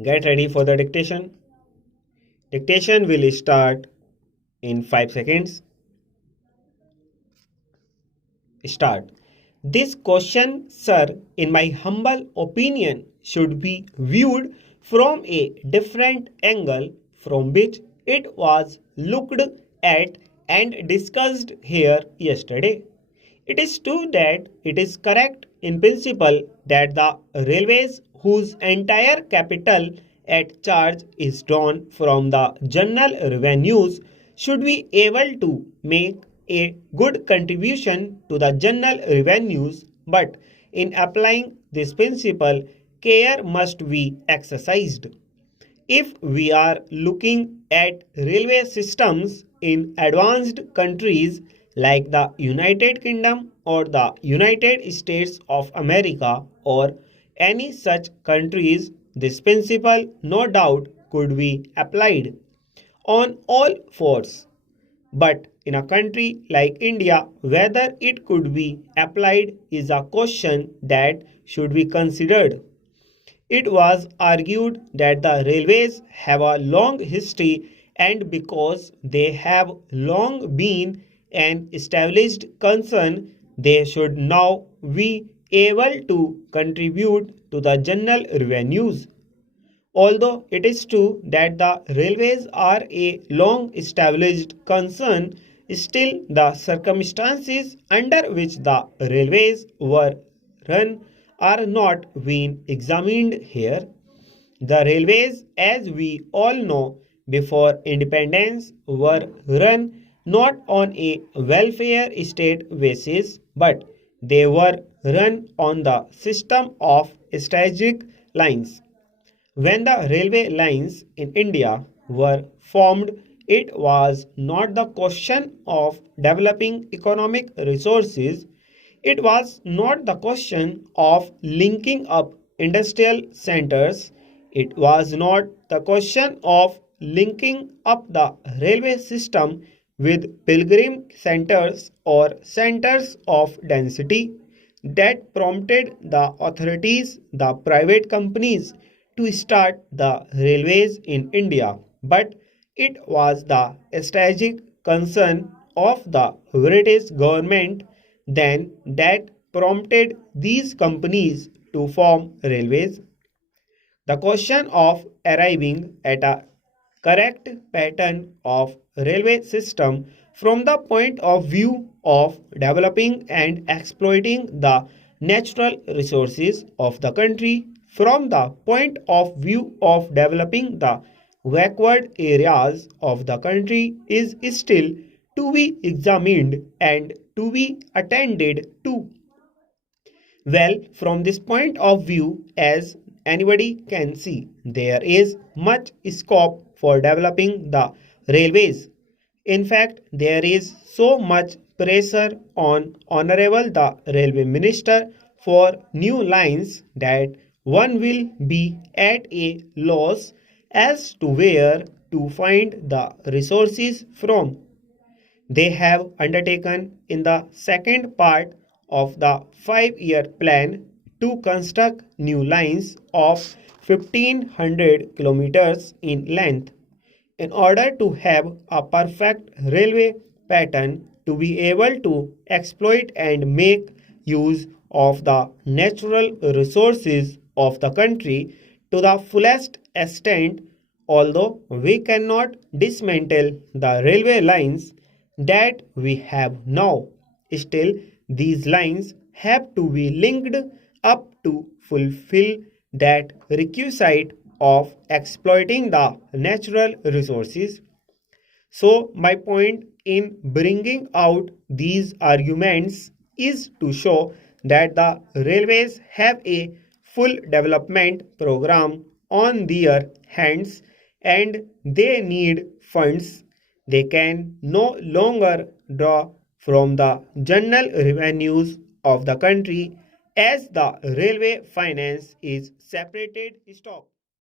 Get ready for the dictation. Dictation will start in 5 seconds. Start. This question, sir, in my humble opinion, should be viewed from a different angle from which it was looked at and discussed here yesterday. It is true that it is correct in principle that the railways whose entire capital at charge is drawn from the general revenues should be able to make a good contribution to the general revenues, but in applying this principle, care must be exercised. If we are looking at railway systems in advanced countries like the United Kingdom or the United States of America or any such countries, this principle no doubt could be applied on all fours. But in a country like India, whether it could be applied is a question that should be considered. It was argued that the railways have a long history, and because they have long been an established concern, they should now be able to contribute to the general revenues. Although it is true that the railways are a long established concern, still the circumstances under which the railways were run are not being examined here. The railways, as we all know, before independence were run not on a welfare state basis, but they were run on the system of strategic lines. When the railway lines in India were formed, it was not the question of developing economic resources. It was not the question of linking up industrial centers. It was not the question of linking up the railway system with pilgrim centers or centers of density that prompted the authorities, the private companies, to start the railways in India, but it was the strategic concern of the British government then that prompted these companies to form railways. The question of arriving at a correct pattern of railway system from the point of view of developing and exploiting the natural resources of the country from the point of view of developing the backward areas of the country is still to be examined and to be attended to. Well, from this point of view, as anybody can see, there is much scope for developing the railways. In fact, there is so much pressure on Honorable the Railway Minister for new lines that one will be at a loss as to where to find the resources from. They have undertaken in the second part of the 5-year plan to construct new lines of 1500 kilometers in length. In order to have a perfect railway pattern to be able to exploit and make use of the natural resources of the country to the fullest extent, although we cannot dismantle the railway lines that we have now, still these lines have to be linked up to fulfill that requisite of exploiting the natural resources. So, my point in bringing out these arguments is to show that the railways have a full development program on their hands and they need funds. They can no longer draw from the general revenues of the country as the railway finance is separated stock.